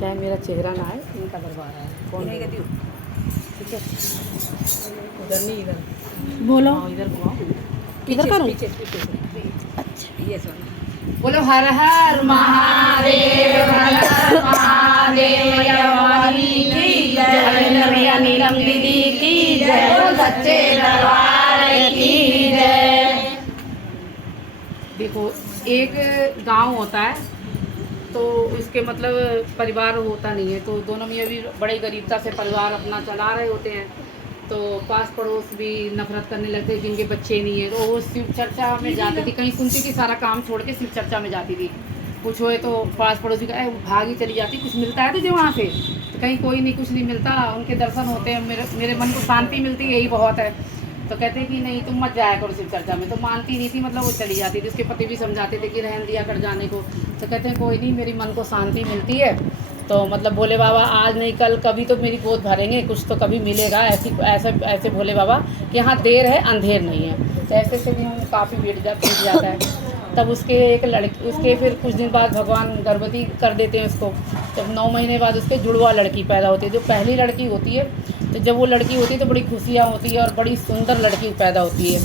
चाहे मेरा चेहरा ना आए, इनका दरबार है। कौन नहीं कहती हूँ। ठीक है, उधर नहीं, इधर बोलो हाँ, इधर को आओ। किधर करूँ? पीछे पीछे से। अच्छा ये सॉरी। बोलो हर हर महादेव, हर हर महादेव, यवानी की जय, नरिया नीलम दीदी की जय, बोल सच्चे दरबार की जय। देखो, एक गांव होता है तो उसके मतलब परिवार होता नहीं है, तो दोनों में भी बड़ी गरीबता से परिवार अपना चला रहे होते हैं। तो पास पड़ोस भी नफरत करने लगते हैं जिनके बच्चे नहीं है, तो वो शिव चर्चा में जाती थी, कहीं सुनती थी सारा काम छोड़ के शिव चर्चा में जाती थी। कुछ होए तो पास पड़ोसी का भागी चली जाती, कुछ मिलता है तुझे वहाँ से? तो कहीं कोई नहीं, कुछ नहीं मिलता। उनके दर्शन होते हैं, मेरे मन को शांति मिलती है, यही बहुत है। तो कहते कि नहीं तुम मत जाया करो शिव चर्चा में, तो मानती नहीं थी, मतलब वो चली जाती थी। उसके पति भी समझाते थे कि रहन दिया कर जाने को। तो कहते हैं कोई नहीं, मेरी मन को शांति मिलती है, तो मतलब भोले बाबा आज नहीं कल कभी तो मेरी गोद भरेंगे, कुछ तो कभी मिलेगा। ऐसे भोले बाबा कि यहाँ देर है अंधेर नहीं है। तो ऐसे से भी हम काफ़ी बीत जाता है। तब उसके एक लड़की, उसके फिर कुछ दिन बाद भगवान गर्भवती कर देते हैं उसको। जब 9 महीने बाद उसके जुड़वा लड़की पैदा होती है, जो पहली लड़की होती है। तो जब वो लड़की होती है तो बड़ी खुशियाँ होती है और बड़ी सुंदर लड़की पैदा होती है।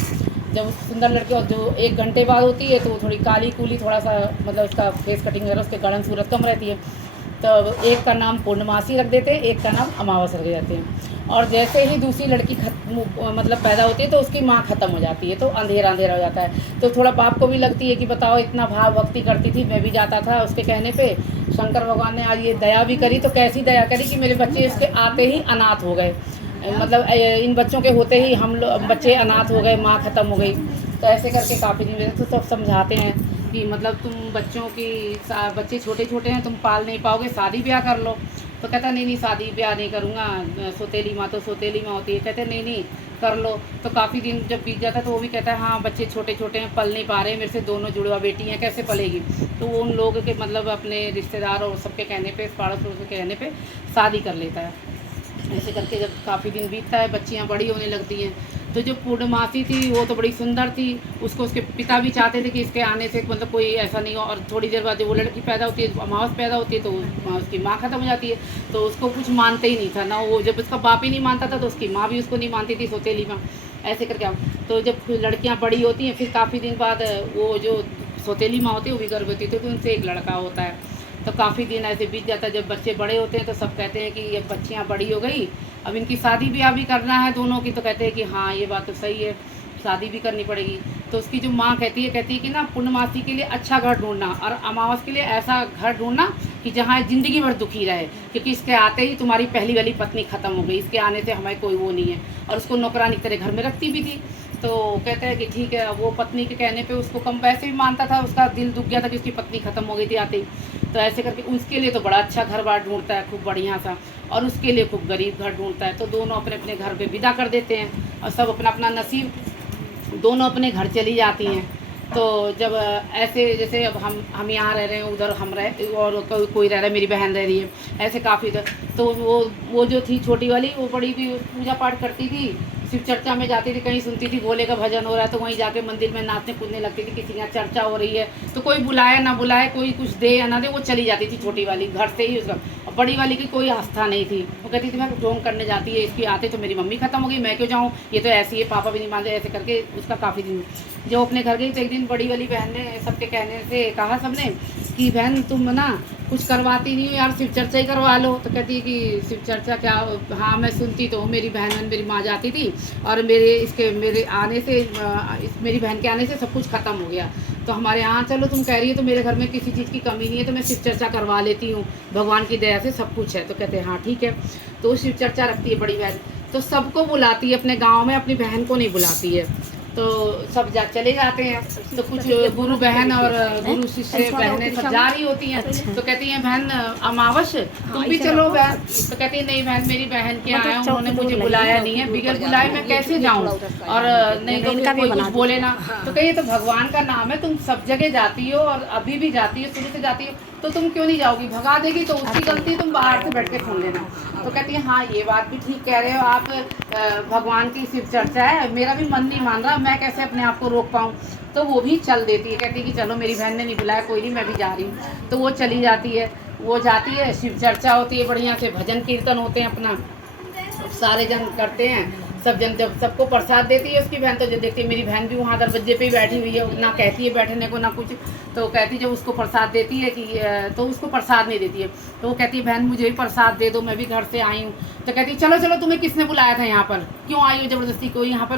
जब सुंदर लड़की, और जो 1 घंटे बाद होती है तो वो थोड़ी काली कूली, थोड़ा सा मतलब उसका फेस कटिंग वगैरह, उसके गड़न सूरत कम रहती है। तो एक का नाम पूर्णमासी रख देते हैं, एक का नाम अमावस रख देते हैं। और जैसे ही दूसरी लड़की मतलब पैदा होती है तो उसकी माँ ख़त्म हो जाती है, तो अंधेरा अंधेरा हो जाता है। तो थोड़ा बाप को भी लगती है कि बताओ इतना भाव भक्ति करती थी, मैं भी जाता था उसके कहने पे। शंकर भगवान ने आज ये दया भी करी, तो कैसी दया करी कि मेरे बच्चे इसके आते ही अनाथ हो गए। मतलब इन बच्चों के होते ही हम लोग बच्चे अनाथ हो गए, माँ ख़त्म हो गई। तो ऐसे करके काफ़ी दिन तो सब समझाते हैं कि मतलब तुम बच्चों की बच्चे छोटे छोटे हैं, तुम पाल नहीं पाओगे, शादी ब्याह कर लो। तो कहता नहीं नहीं शादी ब्याह नहीं करूँगा, सौतेली माँ तो सौतेली माँ होती है। कहते नहीं नहीं कर लो। तो काफ़ी दिन जब बीत जाता है तो वो भी कहता है हाँ बच्चे छोटे छोटे हैं, पल नहीं पा रहे, मेरे से दोनों जुड़वा बेटी हैं, कैसे पलेगी? तो वो उन लोगों के मतलब अपने रिश्तेदार और सबके कहने पे, पड़ोस पड़ोस के कहने पे शादी कर लेता है। ऐसे करके जब काफ़ी दिन बीतता है, बच्चियाँ बड़ी होने लगती हैं। तो जो पूर्णमासी थी वो तो बड़ी सुंदर थी, उसको उसके पिता भी चाहते थे कि इसके आने से मतलब कोई ऐसा नहीं हो। और थोड़ी देर बाद जब वो लड़की पैदा होती है, अमावस पैदा होती है, तो उसकी माँ ख़त्म हो जाती है। तो उसको कुछ मानते ही नहीं था ना, वो जब उसका बाप ही नहीं मानता था तो उसकी माँ भी उसको नहीं मानती थी, सौतेली माँ। ऐसे करके तो जब लड़कियाँ बड़ी होती हैं फिर काफ़ी दिन बाद वो जो सौतेली माँ होती है वो भी गर्भवती होती है, तो उनसे एक लड़का होता है। तो काफ़ी दिन ऐसे बीत जाता है। जब बच्चे बड़े होते हैं तो सब कहते हैं कि ये बच्चियाँ बड़ी हो गई, अब इनकी शादी ब्याह भी करना है दोनों की। तो कहते हैं कि हाँ ये बात तो सही है, शादी भी करनी पड़ेगी। तो उसकी जो माँ कहती है कि ना पूर्णमासी के लिए अच्छा घर ढूंढना और अमावस के लिए ऐसा घर ढूंढना कि जहाँ ज़िंदगी भर दुखी रहे, क्योंकि इसके आते ही तुम्हारी पहली वाली पत्नी ख़त्म हो गई, इसके आने से हमें कोई वो नहीं है। और उसको नौकरानी की तरह घर में रखती भी थी। तो कहते हैं कि ठीक है। वो पत्नी के कहने पे उसको कम वैसे भी मानता था, उसका दिल दुख गया था कि उसकी पत्नी ख़त्म हो गई थी आते ही। तो ऐसे करके उसके लिए तो बड़ा अच्छा घर बार ढूंढता है, खूब बढ़िया सा, और उसके लिए खूब गरीब घर ढूंढता है। तो दोनों अपने अपने घर पे विदा कर देते हैं और सब अपना अपना नसीब, दोनों अपने घर चली जाती हैं। तो जब ऐसे जैसे अब हम यहाँ रह रहे हैं, उधर हम रह और कोई रह रहा है, मेरी बहन रह रही है, ऐसे काफ़ी इधर। तो वो जो थी छोटी वाली, वो बड़ी भी पूजा पाठ करती थी, शिव चर्चा में जाती थी, कहीं सुनती थी भोले का भजन हो रहा है तो वहीं जाके मंदिर में नाचने कूदने लगती थी। किसी यहाँ चर्चा हो रही है तो कोई बुलाए ना बुलाए, कोई कुछ दे या ना दे, वो चली जाती थी छोटी वाली घर से ही। उसका और बड़ी वाली की कोई आस्था नहीं थी, वो कहती थी मैं ढोंग करने जाती है, इसकी आते तो मेरी मम्मी ख़त्म हो गई, मैं क्यों जाऊँ, ये तो ऐसी है, पापा भी नहीं मानते। ऐसे करके उसका काफ़ी दिन जो अपने घर गई तो एक दिन बड़ी वाली बहन ने सबके कहने से कहा सबने कि बहन तुम ना कुछ करवाती नहीं हो यार, शिव चर्चा ही करवा लो। तो कहती है कि शिव चर्चा क्या? हाँ मैं सुनती तो हूँ, मेरी बहन मेरी माँ जाती थी और मेरे आने से मेरी बहन के आने से सब कुछ ख़त्म हो गया। तो हमारे यहाँ चलो, तुम कह रही हो तो मेरे घर में किसी चीज़ की कमी नहीं है, तो मैं शिव चर्चा करवा लेती हूँ, भगवान की दया से सब कुछ है। तो कहते हैं हाँ ठीक है। तो वो शिव चर्चा रखती है बड़ी बहन, तो सबको बुलाती है अपने गाँव में, अपनी बहन को नहीं बुलाती है। तो सब चले जाते हैं। तो कुछ गुरु बहन और गुरु शिष्य बहनें सब जा रही होती हैं। तो कहती हैं बहन अमावस तुम भी चलो बहन। तो कहती है नहीं बहन, मेरी बहन के आए हैं, उन्होंने मुझे बुलाया नहीं है, बिगड़ बुलाए मैं कैसे जाऊँ, और नहीं तो फिर कोई कुछ बोले ना। तो कहिए तो भगवान का नाम है, तुम सब जगह जाती हो और अभी भी जाती हो, शुरू से जाती हो, तो तुम क्यों नहीं जाओगी? भगा देगी तो उसकी गलती, तुम बाहर से बैठ के सुन लेना। तो कहती है हाँ ये बात भी ठीक कह रहे हो आप, भगवान की शिव चर्चा है, मेरा भी मन नहीं मान रहा, मैं कैसे अपने आप को रोक पाऊँ। तो वो भी चल देती है, कहती है कि चलो मेरी बहन ने नहीं बुलाया, कोई नहीं मैं भी जा रही हूँ। तो वो चली जाती है। वो जाती है, शिव चर्चा होती है, बढ़िया से भजन कीर्तन होते हैं, अपना सारे जन करते हैं, सब जन जब सबको प्रसाद देती है उसकी बहन, तो जब देखती है मेरी बहन भी वहाँ दरवाजे पे ही बैठी हुई है, ना कहती है बैठने को ना कुछ, तो कहती जब उसको प्रसाद देती है कि तो उसको प्रसाद नहीं देती है, तो वो कहती है बहन मुझे भी प्रसाद दे दो, मैं भी घर से आई हूँ। तो कहती है चलो चलो तुम्हें किसने बुलाया था यहाँ पर, क्यों आई हो ज़बरदस्ती, कोई यहाँ पर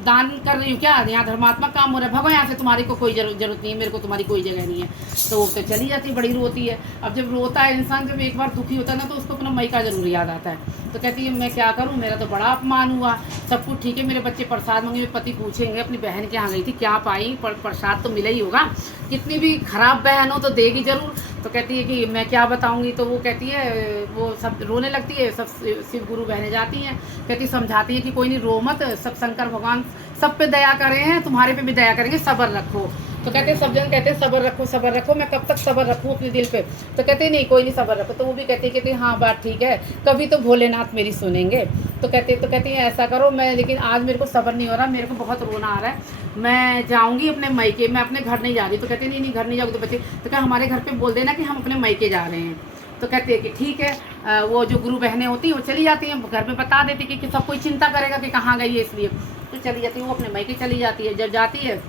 दान कर रही हूँ क्या, यहाँ धर्मात्मक काम हो रहा है, भगो यहाँ से, तुम्हारी को कोई जरूरत नहीं है, मेरे को तुम्हारी कोई जगह नहीं है। तो वो तो चली जाती, बड़ी रोती है। अब जब रोता है इंसान, जब एक बार दुखी होता है ना, तो उसको अपना मायका जरूर याद आता है। तो कहती है मैं क्या करूँ, मेरा तो बड़ा अपमान हुआ, सब कुछ ठीक है, मेरे बच्चे प्रसाद मांगे, मेरे पति पूछेंगे अपनी बहन के यहाँ गई थी क्या पाई, प्रसाद तो मिला ही होगा, कितनी भी खराब बहन हो तो देगी जरूर। तो कहती है कि मैं क्या बताऊंगी। तो वो कहती है, वो सब रोने लगती है, सब शिव गुरु बहनें जाती हैं, कहती समझाती है कि कोई नहीं रो मत, सब शंकर भगवान सब पे दया करे हैं, तुम्हारे पे भी दया करेंगे, सब्र रखो। तो कहते हैं सब जन कहते हैं सब्र रखो, मैं कब तक सब्र रखूँ अपने दिल पे। तो कहते नहीं कोई नहीं सब्र रखो। तो वो भी कहती हाँ बात ठीक है, कभी तो भोलेनाथ मेरी सुनेंगे। तो कहती हैं ऐसा करो, मैं लेकिन आज मेरे को सब्र नहीं हो रहा, मेरे को बहुत रोना आ रहा है, मैं जाऊँगी अपने मायके, मैं अपने घर नहीं जा रही। तो कहते नहीं घर नहीं जाओगे तो बच्चे, तो क्या हमारे घर पर बोल देना कि हम अपने मायके जा रहे हैं। तो कहते हैं कि ठीक है। वो जो गुरु बहनें होती हैं वो चली जाती हैं, घर में बता देती कि सब कोई चिंता करेगा कि कहाँ गई है, इसलिए तो चली जाती है, वो अपने मायके चली जाती है। जब जाती है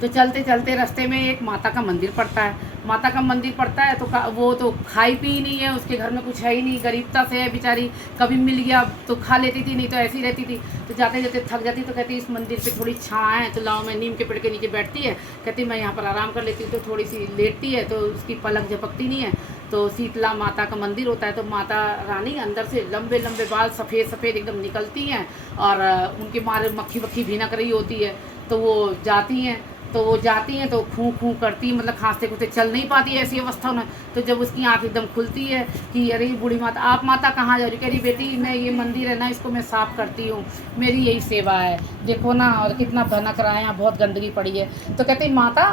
तो चलते चलते रास्ते में एक माता का मंदिर पड़ता है। माता का मंदिर पड़ता है तो वो तो खाई पी नहीं है, उसके घर में कुछ है ही नहीं, गरीबता से है बेचारी, कभी मिल गया तो खा लेती थी, नहीं तो ऐसी रहती थी। तो जाते जाते थक जाती, तो कहती इस मंदिर पे थोड़ी छाँ है, तो लाओ, मैं नीम के पेड़ के नीचे बैठती है, कहती मैं यहाँ पर आराम कर लेती हूँ। तो थोड़ी सी लेटती है, तो उसकी पलक झपकती नहीं है। तो शीतला माता का मंदिर होता है, तो माता रानी अंदर से लंबे लंबे बाल सफ़ेद सफ़ेद एकदम निकलती हैं, और उनके मारे मक्खी वक्खी भीनक रही होती है। तो वो जाती हैं तो खूं खूं करती, मतलब खांसते खुदते चल नहीं पाती है, ऐसी अवस्था में। तो जब उसकी आँख एकदम खुलती है कि अरे बूढ़ी माता, आप माता कहाँ जा रही, कह रही बेटी मैं ये मंदिर है ना, इसको मैं साफ़ करती हूँ, मेरी यही सेवा है, देखो ना और कितना भनक रहा है, यहाँ बहुत गंदगी पड़ी है। तो कहती माता,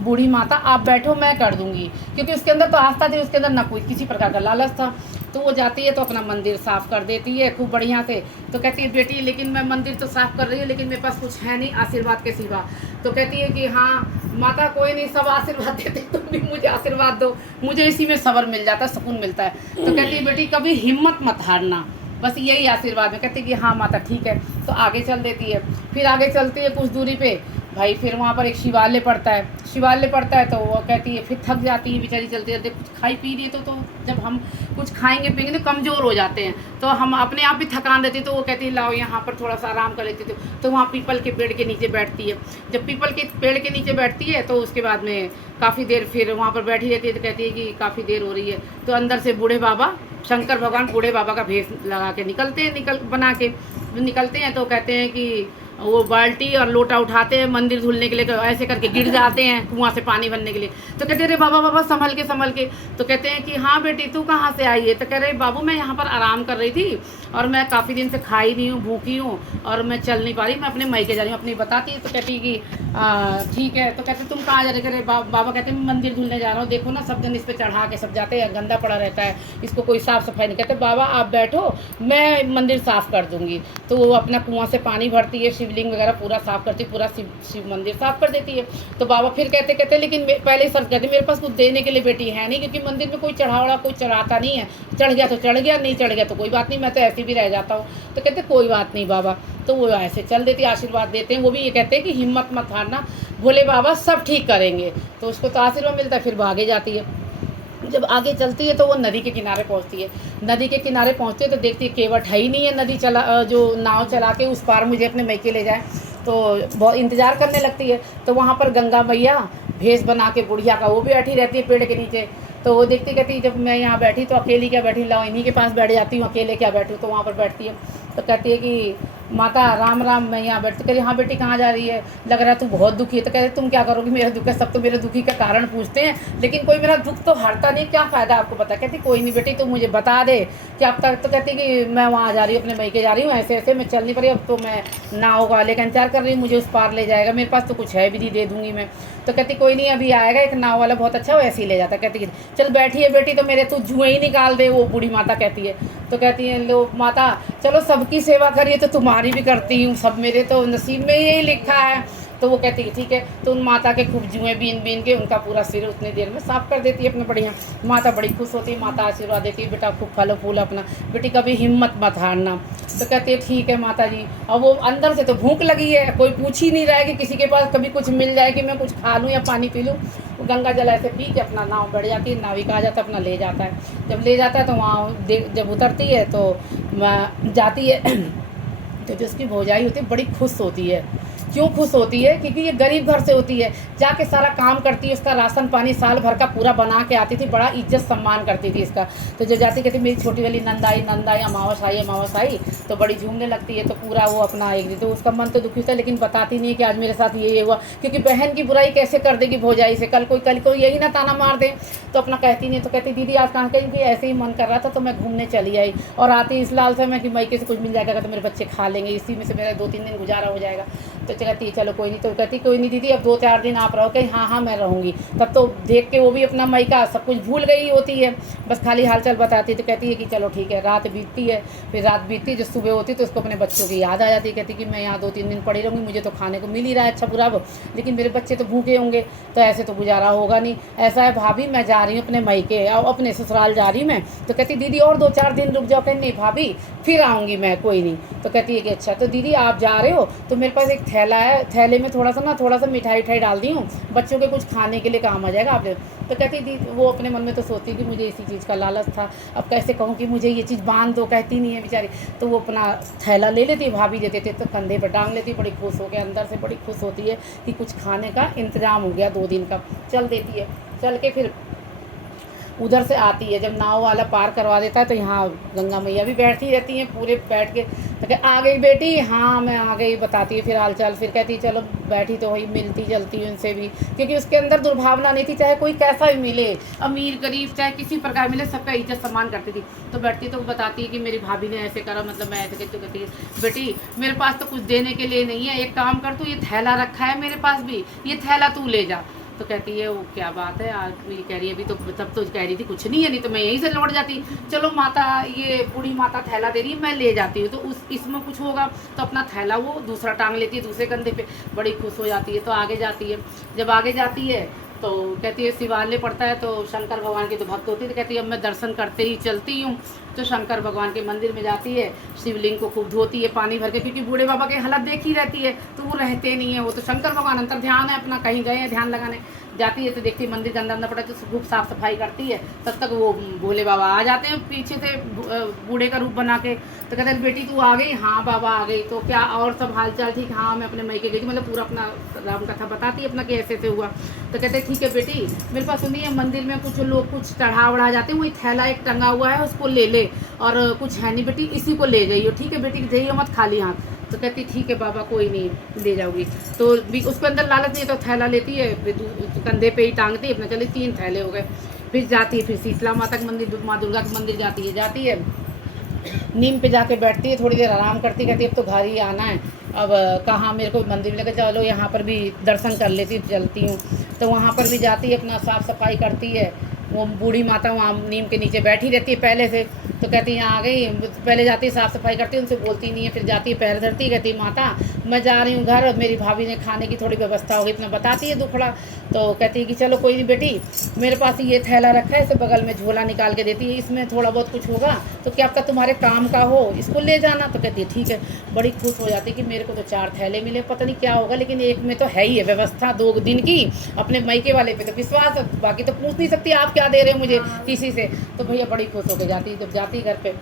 बूढ़ी माता आप बैठो, मैं कर दूँगी, क्योंकि उसके अंदर तो आस्था थी, उसके अंदर ना कोई किसी प्रकार का लालच था। तो वो जाती है तो अपना मंदिर साफ़ कर देती है खूब बढ़िया से। तो कहती है बेटी लेकिन मैं मंदिर तो साफ़ कर रही हूँ, लेकिन मेरे पास कुछ है नहीं आशीर्वाद के सिवा। तो कहती है कि हाँ माता कोई नहीं, सब आशीर्वाद देते, तुम भी मुझे आशीर्वाद दो, मुझे इसी में सब्र मिल जाता है, सुकून मिलता है। तो कहती है बेटी कभी हिम्मत मत हारना, बस यही आशीर्वाद में। कहती है कि हाँ माता ठीक है। तो आगे चल देती है, फिर आगे चलती है कुछ दूरी पे भाई, फिर वहाँ पर एक शिवालय पड़ता है। तो वो कहती है, फिर थक जाती है बेचारी, चलते चलते कुछ खाई पी रही है, तो जब हम कुछ खाएंगे पिएंगे तो कमज़ोर हो जाते हैं, तो हम अपने आप भी थकान रहती है। तो वो कहती है लाओ यहाँ पर थोड़ा सा आराम कर लेती थी। तो वहाँ पीपल के पेड़ के नीचे बैठती है। जब पीपल के पेड़ के नीचे बैठती है तो उसके बाद में काफ़ी देर फिर वहाँ पर बैठी रहती है। तो कहती है कि काफ़ी देर हो रही है। तो अंदर से बूढ़े बाबा, शंकर भगवान बूढ़े बाबा का भेष लगा के निकलते हैं। तो कहते हैं कि वो बाल्टी और लोटा उठाते हैं मंदिर धुलने के लिए, तो ऐसे करके गिर जाते हैं कुआं से पानी भरने के लिए। तो कहते अरे बाबा संभल के। तो कहते हैं कि हाँ बेटी तू कहाँ से आई है। तो कह रहे बाबू मैं यहाँ पर आराम कर रही थी, और मैं काफ़ी दिन से खाई नहीं हूँ, भूखी हूँ, और मैं चल नहीं पा रही, मैं अपने मायके जा रही हूँ। अपनी बताती है। तो कहती कि ठीक है। तो कहते तुम कहाँ जा रहे। कह रहे बाबा कहते मैं मंदिर धुलने जा रहा हूँ, देखो ना सब जन इस पर चढ़ा के सब जाते हैं, गंदा पड़ा रहता है, इसको कोई साफ़ सफाई नहीं। कहते बाबा आप बैठो, मैं मंदिर साफ़ कर दूँगी। तो वो अपना कुआं से पानी भरती है, शिवलिंग वगैरह पूरा साफ़ करती, पूरा शिव मंदिर साफ़ कर देती है। तो बाबा फिर कहते लेकिन पहले सर कहते मेरे पास कुछ देने के लिए बेटी है नहीं, क्योंकि मंदिर में कोई चढ़ावड़ा कोई चढ़ाता नहीं है, चढ़ गया तो चढ़ गया, नहीं चढ़ गया तो कोई बात नहीं, मैं तो ऐसे भी रह जाता हूँ। तो कहते कोई बात नहीं बाबा। तो वो ऐसे चल देती, आशीर्वाद देते हैं। वो भी ये कहते हैं कि हिम्मत मत हारना, भोले बाबा सब ठीक करेंगे। तो उसको तो आशीर्वाद मिलता है, फिर वो आगे जाती है। जब आगे चलती है तो वो नदी के किनारे पहुंचती है। नदी के किनारे पहुंचती है तो देखती है केवट है ही नहीं है, नदी चला जो नाव चला के उस पार मुझे अपने मैके ले जाए। तो बहुत इंतज़ार करने लगती है। तो वहाँ पर गंगा मैया भेष बना के बुढ़िया का वो भी बैठी रहती है पेड़ के नीचे। तो वो देखती कहती जब मैं यहाँ बैठी तो अकेली क्या बैठी, लाओ इन्हीं के पास बैठ जाती हूँ, अकेले क्या बैठूँ। तो वहाँ पर बैठती है। तो कहती है कि माता राम राम मैं यहाँ बैठती। कह रही हाँ बेटी कहाँ जा रही है, लग रहा है तू बहुत दुखी है। तो कहते तुम क्या करोगी, मेरा दुख है, सब तो मेरे दुखी का कारण पूछते हैं, लेकिन कोई मेरा दुख तो हरता नहीं, क्या फ़ायदा आपको पता। कहती कोई नहीं बेटी तू मुझे बता दे कि अब तक। तो कहती कि मैं वहाँ जा रही हूँ, अपने मैके जा रही हूँ, ऐसे मैं चल नहीं पा रही, अब तो मैं नाव वाले का इंतजार कर रही हूँ, मुझे उस पार ले जाएगा, मेरे पास तो कुछ है भी नहीं, दे दूँगी मैं। तो कहती कोई नहीं अभी आएगा एक नाव वाला बहुत अच्छा, वो ऐसे ही ले जाता। कहती कि चल बैठी है बेटी, तो मेरे तू जुएं ही निकाल दे। वो बूढ़ी माता कहती है। तो कहती है लो माता चलो सबकी सेवा करिए तो तुम्हारी भी करती हूँ, सब मेरे तो नसीब में यही लिखा है, तो वो कहती है ठीक है। तो उन माता के खूब जुएँ बीन बीन के उनका पूरा सिर उतनी देर में साफ़ कर देती है अपने बढ़िया। माता बड़ी खुश होती है, माता आशीर्वाद देती है, बेटा खूब फलो फूल अपना, बेटी कभी हिम्मत मत हारना। तो कहती है ठीक है माता जी। और वो अंदर से तो भूख लगी है, कोई पूछ ही नहीं रहा है कि किसी के पास कभी कुछ मिल जाए कि मैं कुछ खा लूँ या पानी पी लूँ। वो गंगा जल ऐसे पी के अपना नाव बढ़ जाती है, नाविक आ जाता है, अपना ले जाता है। जब ले जाता है तो वहाँ जब उतरती है तो जाती है तो जो उसकी भौजाई होती है बड़ी खुश होती है। क्यों खुश होती है? क्योंकि ये गरीब घर से होती है, जाके सारा काम करती है, उसका राशन पानी साल भर का पूरा बना के आती थी, बड़ा इज्जत सम्मान करती थी इसका। तो जब जाती कहती मेरी छोटी वाली नंद आई, अमावस आई, तो बड़ी झूमने लगती है। तो पूरा वो अपना एक तो उसका मन तो दुखी था, लेकिन बताती नहीं है कि आज मेरे साथ ये हुआ, क्योंकि बहन की बुराई कैसे कर देगी भौजाई से, कल कोई यही ना ताना मार दे। तो अपना कहती नहीं, तो कहती दीदी आज कहाँ गई? कि ऐसे ही मन कर रहा था तो मैं घूमने चली आई, और आती इस लाल से मैं कि मायके से कुछ मिल जाएगा तो मेरे बच्चे खा लेंगे, इसी में से मेरा 2-3 दिन गुजारा हो जाएगा। तो कहती चलो कोई नहीं। तो कहती कोई नहीं दीदी, अब 2-4 दिन आप रहो। कहीं हाँ मैं रहूँगी। तब तो देख के वो भी अपना मायका सब कुछ भूल गई होती है, बस खाली हालचाल बताती है। तो कहती है कि चलो ठीक है। रात बीतती है, फिर रात बीतती है, जब सुबह होती है तो उसको अपने बच्चों की याद आ जाती है। कहती कि मैं यहाँ 2-3 दिन पड़ी रहूँगी, मुझे तो खाने को मिल ही रहा है अच्छा बुरा, लेकिन मेरे बच्चे तो भूखे होंगे, तो ऐसे तो गुजारा होगा नहीं। ऐसा है भाभी मैं जा रही हूँ अपने मायके, अपने ससुराल जा रही हूँ मैं। तो कहती दीदी और 2-4 दिन रुक जाओ। कहती नहीं भाभी फिर आऊँगी मैं, कोई नहीं। तो कहती है कि अच्छा। तो दीदी आप जा रहे हो तो मेरे पास एक थैला है, थैले में थोड़ा सा मिठाई डाल दी हूँ, बच्चों के कुछ खाने के लिए काम आ जाएगा आपने। तो कहती दीदी, वो अपने मन में तो सोचती कि मुझे इसी चीज़ का लालच था, अब कैसे कहूँ कि मुझे ये चीज़ बांध दो, कहती नहीं है बेचारी। तो वो अपना थैला ले लेती, भाभी देते थे तो कंधे पर टांग लेती, बड़ी खुश हो के अंदर से बड़ी खुश होती है कि कुछ खाने का इंतज़ाम हो गया 2 दिन का। चल देती है, चल के फिर उधर से आती है। जब नाव वाला पार करवा देता है तो यहाँ गंगा मैया भी बैठती रहती हैं पूरे बैठ के। तो कह आ गई बेटी? हाँ मैं आ गई, बताती है फिर हालचाल। फिर कहती है चलो बैठी तो वही, मिलती जलती हूँ उनसे भी, क्योंकि उसके अंदर दुर्भावना नहीं थी, चाहे कोई कैसा भी मिले, अमीर गरीब चाहे किसी प्रकार मिले, सबका इज्जत सम्मान करती थी। तो बैठती तो बताती है कि मेरी भाभी ने ऐसे करा, मतलब मैं ऐसे। तो कहती है बेटी मेरे पास तो कुछ देने के लिए नहीं है, एक काम कर तू, ये थैला रखा है मेरे पास भी, ये थैला तू ले जा। तो कहती है वो क्या बात है, आज ये कह रही है, अभी तो तब तो कह रही थी कुछ नहीं है, नहीं तो मैं यहीं से लौट जाती। चलो माता, ये बूढ़ी माता थैला दे रही है, मैं ले जाती हूँ, तो इसमें कुछ होगा। तो अपना थैला वो दूसरा टांग लेती है दूसरे कंधे पे, बड़ी खुश हो जाती है। तो आगे जाती है। जब आगे जाती है तो कहती है शिवालय पड़ता है, तो शंकर भगवान की तो भक्त होती है। तो कहती है अब मैं दर्शन करते ही चलती हूँ। तो शंकर भगवान के मंदिर में जाती है, शिवलिंग को खूब धोती है पानी भर के, क्योंकि बूढ़े बाबा की हालत देखी रहती है तो वो रहते नहीं है। वो तो शंकर भगवान अंतर ध्यान है अपना, कहीं गए हैं ध्यान लगाने। जाती है तो देखती है मंदिर के अंदर अंदर पड़ा, तो खूब साफ़ सफाई करती है। तब तक वो भोले बाबा आ जाते हैं पीछे से बूढ़े का रूप बना के। तो कहते हैं बेटी तू आ गई? हाँ बाबा आ गई। तो क्या और सब हालचाल ठीक? हाँ मैं अपने मायके गई थी, मतलब पूरा अपना राम कथा बताती है अपना कि ऐसे से हुआ। तो कहते हैं ठीक है बेटी, मेरे पास सुनिए मंदिर में कुछ लोग कुछ चढ़ा वढ़ा जाते हैं, वही थैला एक टंगा हुआ है, उसको ले ले, और कुछ है नहीं बेटी, इसी को ले जाइए, ठीक है बेटी, जाइए मत खाली हाथ। तो कहती ठीक है बाबा कोई नहीं ले जाऊँगी। तो भी उसके अंदर लालच नहीं है, तो थैला लेती है, कंधे पे ही टांगती है अपना, चले 3 थैले हो गए। फिर जाती है, फिर शीतला माता के मंदिर, माँ दुर्गा के मंदिर जाती है, नीम पे जाके बैठती है, थोड़ी देर आराम करती, कहती है अब तो घर ही आना है, अब कहाँ मेरे को मंदिर में लेकर चलो, यहाँ पर भी दर्शन कर लेती चलती हूँ। तो वहाँ पर भी जाती है, अपना साफ़ सफाई करती है। वो बूढ़ी माता वहाँ नीम के नीचे बैठी रहती है पहले से। तो कहती है आ गई, पहले जाती है साफ़ सफाई करती है, उनसे बोलती नहीं है। फिर जाती है पैर धरती, कहती है माता मैं जा रही हूँ घर, मेरी भाभी ने खाने की थोड़ी व्यवस्था होगी, इतना बताती है दुखड़ा। तो कहती है कि चलो कोई नहीं बेटी, मेरे पास ये थैला रखा है, इसे बगल में झोला निकाल के देती है, इसमें थोड़ा बहुत कुछ होगा तो क्या आपका तुम्हारे काम का हो, इसको ले जाना। तो कहती है ठीक है। बड़ी खुश हो जाती है कि मेरे को तो 4 थैले मिले, पता नहीं क्या होगा, लेकिन एक में तो है ही है व्यवस्था 2 दिन की। अपने मायके वाले पे तो विश्वास है, बाकी तो पूछ नहीं सकती आप क्या दे रहे हो मुझे किसी से। तो भैया बड़ी खुश होकर जाती है। जब जाती घर पे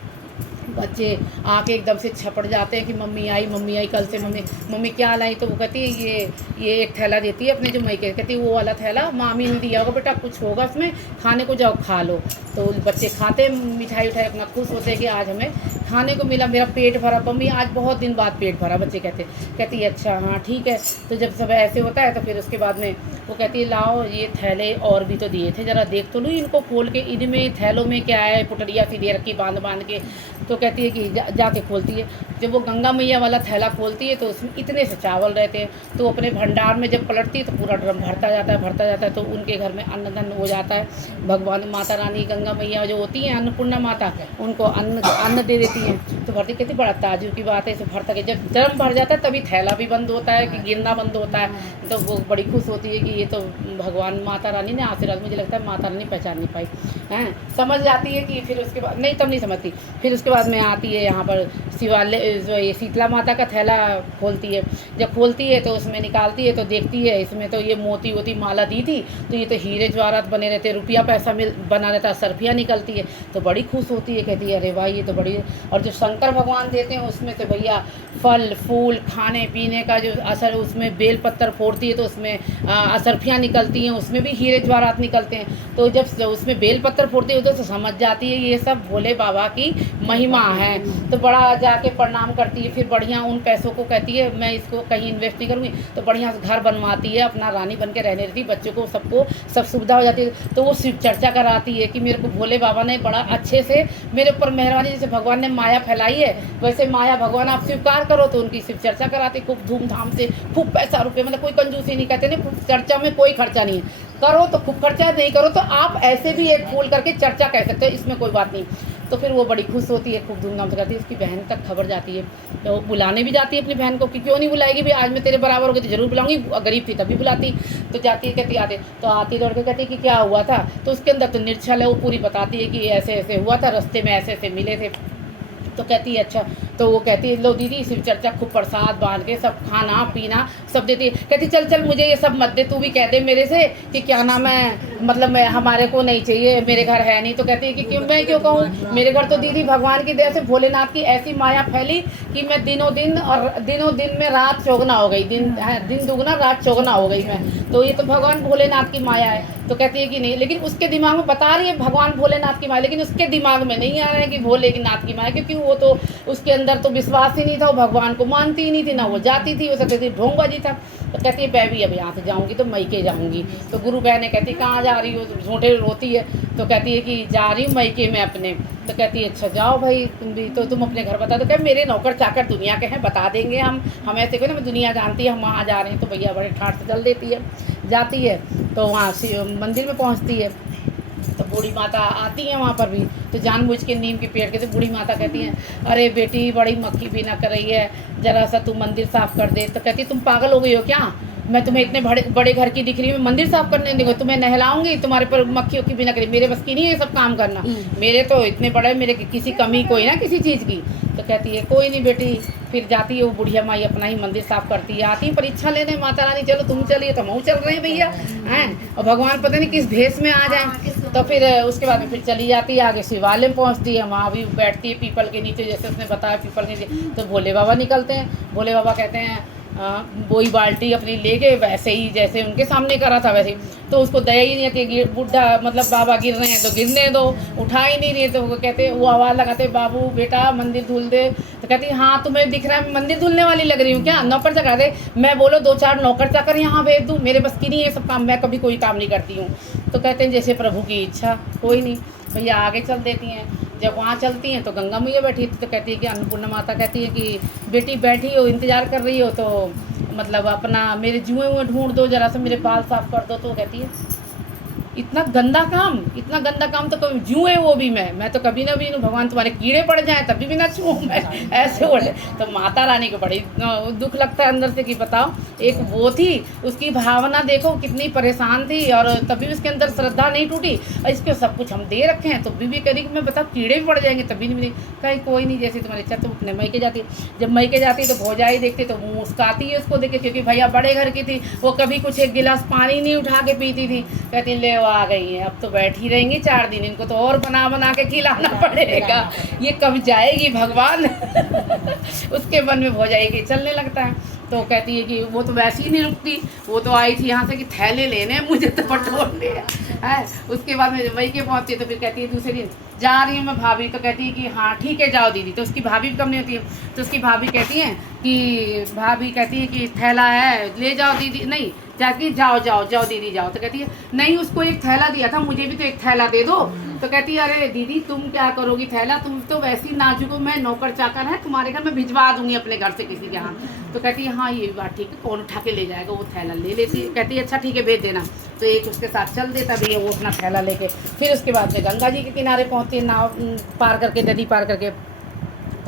बच्चे आके एकदम से छपट जाते हैं कि मम्मी आई कल से मम्मी क्या लाई। तो वो कहती है ये एक थैला देती है अपने जो मायके, कहती है वो वाला थैला मामी ने दिया होगा बेटा, कुछ होगा उसमें, खाने को जाओ खा लो। तो बच्चे खाते मिठाई उठाई, अपना खुश होते हैं कि आज हमें खाने को मिला, मेरा पेट भरा, मम्मी आज बहुत दिन बाद पेट भरा, बच्चे कहती है अच्छा हाँ ठीक है। तो जब सब ऐसे होता है तो फिर उसके बाद में वो कहती है लाओ ये थैले और भी तो दिए थे, ज़रा देख तो लूँ इनको खोल के, इनमें थैलों में क्या है, पुटरिया सी दे रखी बांध के। तो कहती है कि जाके खोलती है। जब वो गंगा मैया वाला थैला खोलती है तो उसमें इतने से चावल रहते हैं। तो अपने भंडार में जब पलटती है तो पूरा ड्रम भरता जाता है। तो उनके घर में अन्न धन हो जाता है। भगवान माता रानी गंगा मैया जो होती हैं अन्नपूर्णा माता, उनको अन्न दे देती हैं तो भरती कहती बड़ा ताजुब की बात है, इसे भरता के जब जन्म भर जाता है तभी थैला भी बंद होता है कि गिरना बंद होता है। तो वो बड़ी खुश होती है कि ये तो भगवान माता रानी ने आशीर्वाद, मुझे लगता है माता रानी पहचान नहीं पाई हैं, समझ जाती है कि फिर उसके बाद नहीं तब नहीं समझती। फिर उसके बाद में आती है यहाँ पर शिवालय, जो ये शीतला माता का थैला खोलती है। जब खोलती है तो उसमें निकालती है तो देखती है इसमें तो ये मोती वोती माला दी थी, तो ये तो हीरे जवाहरात बने रहते, रुपया पैसा बना रहता, सरफियाँ निकलती है। तो बड़ी खुश होती है, कहती है अरे भाई ये तो बड़ी। और जो शंकर भगवान देते हैं उसमें तो भैया फल फूल खाने पीने का जो असर, उसमें बेल पत्तर फोड़ती है तो उसमें असरफियाँ निकलती हैं, उसमें भी हीरे जवाहरात निकलते हैं। तो जब उसमें बेल पत्तर फोड़ती है तो समझ जाती है ये सब भोले बाबा की महिमा है। तो बड़ा जाके प्रणाम करती है, फिर बढ़िया उन पैसों को कहती है मैं इसको कहीं इन्वेस्ट नहीं करूँगी, तो बढ़िया घर बनवाती है, अपना रानी बन के रहने रहती, बच्चों को सबको सब सुविधा हो जाती है। तो वो शिव चर्चा कराती है कि मेरे को भोले बाबा ने बड़ा अच्छे से मेरे ऊपर मेहरबानी, जैसे भगवान ने माया फैलाई है वैसे माया भगवान आप स्वीकार करो। तो उनकी शिव चर्चा कराती खूब धूमधाम से, खूब पैसा रुपये, मतलब कोई कंजूसी नहीं, कहते नहीं चर्चा में कोई खर्चा नहीं है, करो तो खूब खर्चा, नहीं करो तो आप ऐसे भी एक फूल करके चर्चा कह सकते हो, इसमें कोई बात नहीं। तो फिर वो बड़ी खुश होती है, खूब धूमधाम से करती है। उसकी बहन तक खबर जाती है तो वो बुलाने भी जाती है अपनी बहन को कि क्यों नहीं बुलाएगी भाई, आज मैं तेरे बराबर हो गई तो जरूर बुलाऊंगी, गरीब थी तभी बुलाती। तो जाती है, कहती आते, तो आती दौड़ के कहती है कि क्या हुआ था, तो उसके अंदर तो निर्छल है, वो पूरी बताती है कि ऐसे ऐसे हुआ था, रास्ते में ऐसे ऐसे मिले थे। तो कहती है अच्छा, तो वो कहती है लो दीदी शिव चर्चा खूब प्रसाद बांध के सब खाना पीना सब देती है। कहती चल चल मुझे ये सब मत दे, तू भी कह दे मेरे से कि क्या नाम है, मतलब मैं हमारे को नहीं चाहिए, मेरे घर है नहीं। तो कहती है कि क्यों, मैं क्यों कहूँ, मेरे घर तो दीदी भगवान की दया से भोलेनाथ की ऐसी माया फैली कि मैं दिनों दिन में रात चौगना हो गई, दिन दुगना रात चौगना हो गई मैं। तो ये तो भगवान भोलेनाथ की माया है। तो कहती है कि नहीं, लेकिन उसके दिमाग में बता रही है भगवान भोलेनाथ की माया, लेकिन उसके दिमाग में नहीं आ रहा है कि भोलेनाथ की माया, क्योंकि वो तो उसके अंदर तो विश्वास ही नहीं था, वो भगवान को मानती ही नहीं थी, ना वो जाती थी, वो सब कहती ढोंगबाजी था। तो कहती है मैं भी अब यहाँ से जाऊँगी तो मैके जाऊँगी। तो गुरु बहन कहती कहाँ जा रही हो, तो झूठे रोती है। तो कहती है कि जा रही हूँ मैके में अपने। तो कहती है अच्छा जाओ भाई तुम भी, तो तुम अपने घर बता दो। क्या मेरे नौकर चाकर दुनिया के हैं, बता देंगे हम ऐसे कहो ना, मैं दुनिया जानती है हम वहाँ जा रहे हैं। तो भैया बड़े ठाठ से चल देती है, जाती है तो वहाँ मंदिर में पहुँचती है। तो बूढ़ी माता आती है वहाँ पर भी, तो जानबूझ के नीम के पेड़ के, तो बूढ़ी माता कहती है अरे बेटी बड़ी मक्खी भी ना कर रही है, ज़रा सा तू मंदिर साफ़ कर दे। तो कहती तुम पागल हो गई हो क्या, मैं तुम्हें इतने बड़े घर की दिख रही हूँ, मंदिर साफ़ करने देंगे, तुम्हें नहलाऊंगी, तुम्हारे पर मक्खी उक्खी भी ना करी, मेरे बस की नहीं है ये सब काम करना, मेरे तो इतने बड़े, मेरे किसी कमी कोई ना किसी चीज़ की। तो कहती है कोई नहीं बेटी। फिर जाती है वो बुढ़िया माई अपना ही मंदिर साफ़ करती है, आती है परीक्षा लेने, माता रानी चलो तुम चलिए तो हम चल रहे हैं भैया हैं, और भगवान पता नहीं किस भेष में आ जाए। तो फिर उसके बाद में फिर चली जाती है आगे, शिवालय में पहुँचती है, वहाँ भी बैठती है पीपल के नीचे, जैसे उसने बताया पीपल के नीचे। तो भोले बाबा निकलते हैं, भोले बाबा कहते हैं वही बाल्टी अपनी लेके वैसे ही जैसे उनके सामने करा था वैसे ही। तो उसको दया ही नहीं आती, बुढ़ा मतलब बाबा गिर रहे हैं तो गिरने दो, उठा ही नहीं रहे। तो वो कहते, वो आवाज़ लगाते बाबू बेटा मंदिर धुल दे। तो कहती हाँ तुम्हें दिख रहा है मैं मंदिर धुलने वाली लग रही हूँ क्या, नौकर चाकर दे, मैं बोलो 2-4 नौकर चाकर यहाँ भेज दूँ, मेरे बस की नहीं है सब काम, मैं कभी कोई काम नहीं करती हूँ। तो कहते हैं जैसे प्रभु की इच्छा, कोई नहीं भैया आगे चल देती हैं। जब वहाँ चलती हैं तो गंगा मैया बैठी थी। तो कहती है कि अन्नपूर्णा माता कहती है कि बेटी बैठी हो इंतज़ार कर रही हो, तो मतलब अपना मेरे जुएँ हुए ढूंढ दो, जरा सा मेरे बाल साफ़ कर दो। तो कहती है इतना गंदा काम तो कभी जुए वो भी मैं तो कभी ना भी भगवान तुम्हारे कीड़े पड़ जाए तभी भी ना छूँ मैं, ऐसे बोले। तो माता रानी को बड़ी दुख लगता है अंदर से कि बताओ, एक वो थी उसकी भावना देखो कितनी परेशान थी, और तभी उसके अंदर श्रद्धा नहीं टूटी, और इसको सब कुछ हम दे रखे हैं तो भी करी कि मैं बताओ कीड़े भी पड़ जाएंगे तभी नहीं, कहीं कोई नहीं जैसे तुम्हारी इच्छा। तो अपने मैके जाती है, जब मैके जाती है तो भौजाई देखती तो मुस्काती है उसको देखे, क्योंकि भैया बड़े घर की थी, वो कभी कुछ एक गिलास पानी नहीं उठा के पीती थी। कहती ले आ गई है, अब तो बैठी रहेंगी 4 दिन, इनको तो और बना के खिलाना पड़ेगा, ये कब जाएगी भगवान उसके मन में हो जाएगी, चलने लगता है। तो कहती है कि वो तो वैसे ही नहीं रुकती, वो तो आई थी यहाँ से कि थैले लेने मुझे तो बटोरने हैं। उसके बाद में वही के पहुँचती है तो फिर कहती है दूसरे दिन जा रही हूँ मैं भाभी। तो कहती है कि हाँ ठीक है जाओ दीदी। तो उसकी भाभी भी कम नहीं होती है, तो उसकी भाभी कहती है कि थैला है ले जाओ दीदी, नहीं जाके जाओ दीदी जाओ। तो कहती है नहीं उसको एक थैला दिया था, मुझे भी तो एक थैला दे दो। तो कहती है अरे दीदी तुम क्या करोगी थैला, तुम तो वैसी नाजुक हो, मैं नौकर चाकर है तुम्हारे घर में भिजवा दूंगी अपने घर से किसी के यहाँ। तो कहती है हाँ ये भी बात ठीक है, कौन उठा के ले जाएगा, वो थैला ले लेती है। कहती है अच्छा ठीक है भेज देना। तो एक उसके साथ चल देता भैया वो अपना थैला लेके। फिर उसके बाद में गंगा जी के किनारे पहुँचती है, नाव पार करके, नदी पार करके।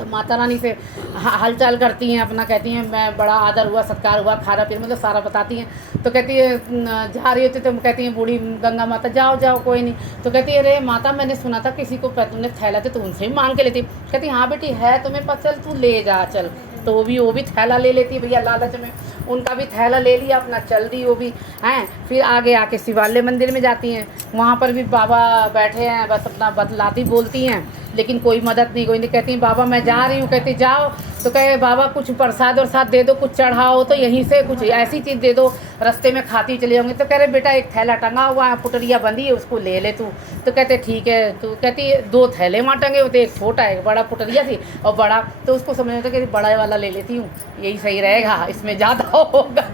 माता रानी से हालचाल करती हैं अपना, कहती हैं मैं बड़ा आदर हुआ सत्कार हुआ खाना पीना मतलब सारा बताती हैं। तो कहती है जा रही होती तो कहती हैं बूढ़ी गंगा माता जाओ जाओ कोई नहीं। तो कहती है अरे माता मैंने सुना था किसी को तुमने थैला थे तो उनसे भी मांग के लेती। कहती हाँ बेटी है तुम्हें पता, चल तू ले जा चल। तो वो भी थैला ले लेती है भैया लालच में, उनका भी थैला ले लिया अपना चल दी वो भी हैं। फिर आगे आके शिवालय मंदिर में जाती हैं, वहाँ पर भी बाबा बैठे हैं, बस अपना बतलाती बोलती हैं लेकिन कोई मदद नहीं कोई नहीं। कहती हैं बाबा मैं जा रही हूँ, कहती जाओ। तो कहे बाबा कुछ प्रसाद और साथ दे दो, कुछ चढ़ाओ तो यहीं से कुछ ऐसी चीज़ दे दो रास्ते में खाती चले जाऊँगी। तो कह रहे बेटा एक थैला टंगा हुआ है, पुटरिया बंधी है, उसको ले ले तू। तो कहते ठीक है। तो कहती 2 थैले वहाँ टंगे होते, एक छोटा एक बड़ा, पुटरिया थी और बड़ा। तो उसको समझ में कहती बड़ा वाला ले लेती हूँ, यही सही रहेगा, इसमें ज़्यादा होगा।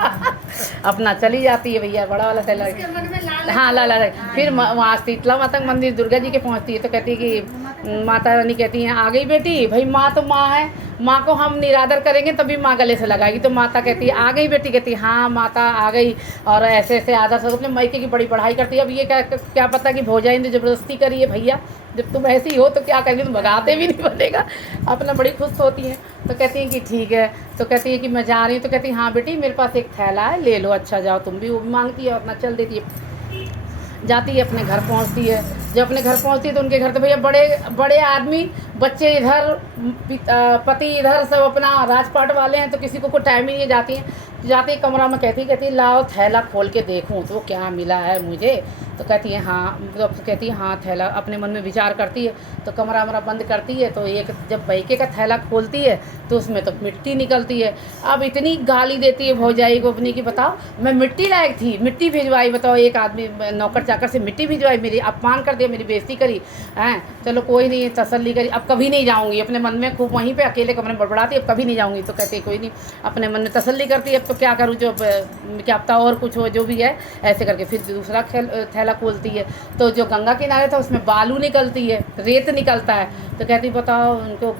अपना चली जाती है भैया बड़ा वाला थैला। हाँ लाला। फिर वहाँ शीतला माता मंदिर दुर्गा जी के पहुँचती है। तो कहती है कि माता रानी कहती हैं आ गई बेटी, भाई माँ तो माँ है, माँ को हम निरादर करेंगे तभी माँ गले से लगाएगी। तो माता कहती है आ गई बेटी, कहती हाँ माता आ गई। और ऐसे ऐसे आदर से अपने मायके की बड़ी पढ़ाई करती है। अब ये क्या पता कि भौजाई ने ज़बरदस्ती करी है भैया, जब तुम ऐसी हो तो क्या करेंगे, तुम भगाते भी नहीं बनेगा। अपना बड़ी खुश होती हैं। तो कहती हैं कि ठीक है। तो कहती है कि मैं जा रही हूँ। तो कहती हाँ बेटी मेरे पास एक थैला है ले लो, अच्छा जाओ तुम भी। वो भी मांगती है अपना चल देती है, जाती है अपने घर पहुंचती है। जब अपने घर पहुंचती है तो उनके घर तो भैया बड़े बड़े आदमी, बच्चे इधर, पति इधर, सब अपना राजपाट वाले हैं। तो किसी को कोई टाइम ही नहीं। जाती है कमरा में, कहती लाओ थैला खोल के देखूं तो क्या मिला है मुझे। तो कहती है हाँ, तो कहती है हाँ थैला, अपने मन में विचार करती है। तो कमरा बंद करती है। तो एक जब बैके का थैला खोलती है तो उसमें तो मिट्टी निकलती है। अब इतनी गाली देती है भौजाई को अपनी कि बताओ मैं मिट्टी लायक थी, मिट्टी भिजवाई, बताओ एक आदमी नौकर चाकर से मिट्टी भिजवाई, मेरी अपमान कर दिया, मेरी बेइज्जती करी हैं। चलो कोई नहीं, तसल्ली करी, अब कभी नहीं जाऊँगी। अपने मन में खूब वहीं पे अकेले कमरे में बड़बड़ाती, अब कभी नहीं जाऊँगी। तो कहती है कोई नहीं, अपने मन में तसल्ली करती है अब तो क्या करूँ, जो क्या पता और कुछ हो जो भी है ऐसे करके। फिर दूसरा थैला खोलती है तो जो गंगा किनारे था उसमें बालू निकलती है, रेत निकलता है। तो कहती बताओ उनको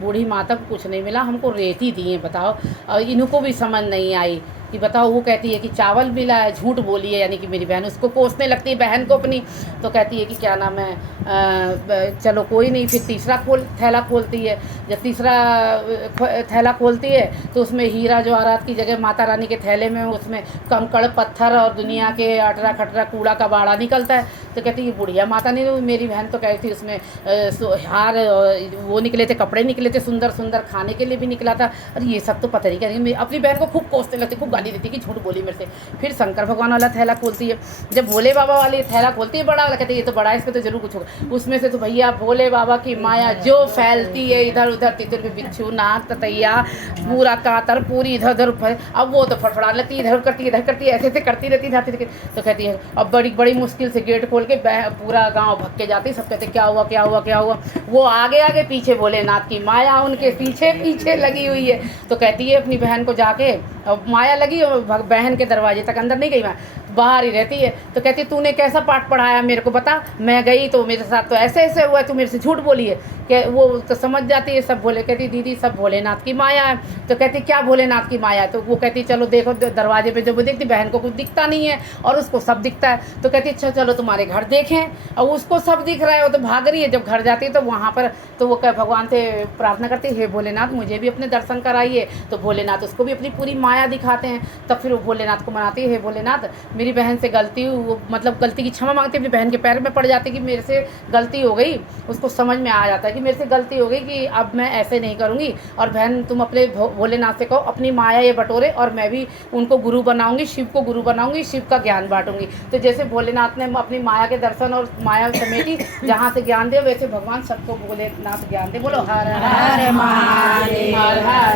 बूढ़ी माता को कुछ नहीं मिला, हमको रेत ही दिए बताओ। और इनको भी समझ नहीं आई कि बताओ। वो कहती है कि चावल मिला है, झूठ बोली है, यानी कि मेरी बहन उसको कोसने लगती है बहन को अपनी। तो कहती है कि क्या नाम है चलो कोई नहीं। फिर तीसरा थैला खोलती है। जब तीसरा थैला खोलती है तो उसमें हीरा जवाहरात की जगह माता रानी के थैले में उसमें कंकड़ पत्थर और दुनिया के अटरा खटरा कूड़ा का बाड़ा निकलता है। तो कहती है बुढ़िया माता ने, मेरी बहन तो कहती थी उसमें हार वो निकले थे, कपड़े निकले थे सुंदर सुंदर, खाने के लिए भी निकला था। और ये सब तो पता नहीं करेंगे। अपनी बहन को खूब कोसने लगती, खूब गाली देती कि झूठ बोली मेरे से। फिर शंकर भगवान वाला थैला खोलती है। जब भोले बाबा वाली थैला खोलती है बड़ा वाला, कहती है ये तो बड़ा है, इस पर तो जरूर कुछ होगा। उसमें से तो भैया भोले बाबा की माया जो फैलती है, इधर उधर तितर में बिच्छू नाक ततैया पूरा कातर पूरी इधर उधर। अब वो तो फड़फड़ा लेती है, इधर करती है इधर करती है, ऐसे ऐसे करती रहती है। तो कहती है अब बड़ी बड़ी मुश्किल से गेट खोल के पूरा गाँव भग के जाती। सब कहते क्या हुआ क्या हुआ क्या हुआ। वो आगे आगे पीछे भोलेनाथ की माया उनके पीछे पीछे लगी हुई है। तो कहती है अपनी बहन को जाके, माया लगी और बहन के दरवाजे तक, अंदर नहीं गई, मैं बाहर ही रहती है। तो कहती तूने कैसा पाठ पढ़ाया मेरे को बता, मैं गई तो मेरे साथ तो ऐसे ऐसे हुआ, तू मेरे से झूठ बोली है। कि वो तो समझ जाती है सब भोले। कहती दीदी सब भोलेनाथ की माया है। तो कहती क्या भोलेनाथ की माया है। तो वो कहती चलो देखो दरवाजे पे जब वो देखती बहन को कुछ दिखता नहीं है और उसको सब दिखता है। तो कहती अच्छा चलो तुम्हारे घर देखें। और उसको सब दिख रहा है, वो तो भाग रही है। जब घर जाती है तो वहाँ पर तो वो भगवान से प्रार्थना करती है हे भोलेनाथ मुझे भी अपने दर्शन कराइए। तो भोलेनाथ उसको भी अपनी पूरी माया दिखाते हैं। तब फिर वो भोलेनाथ को मनाती है हे भोलेनाथ मेरी बहन से गलती, वो मतलब गलती की क्षमा मांगती है, अपनी बहन के पैर में पड़ जाती है कि मेरे से गलती हो गई। उसको समझ में आ जाता है कि मेरे से गलती हो गई, कि अब मैं ऐसे नहीं करूँगी। और बहन तुम अपने भोलेनाथ से कहो अपनी माया ये बटोरे, और मैं भी उनको गुरु बनाऊँगी, शिव को गुरु बनाऊँगी, शिव का ज्ञान बांटूँगी। तो जैसे भोलेनाथ ने अपनी माया के दर्शन और माया समेटी जहाँ से ज्ञान दे, वैसे भगवान सबको भोलेनाथ ज्ञान दे। बोलो हर हर महादेव, हर हर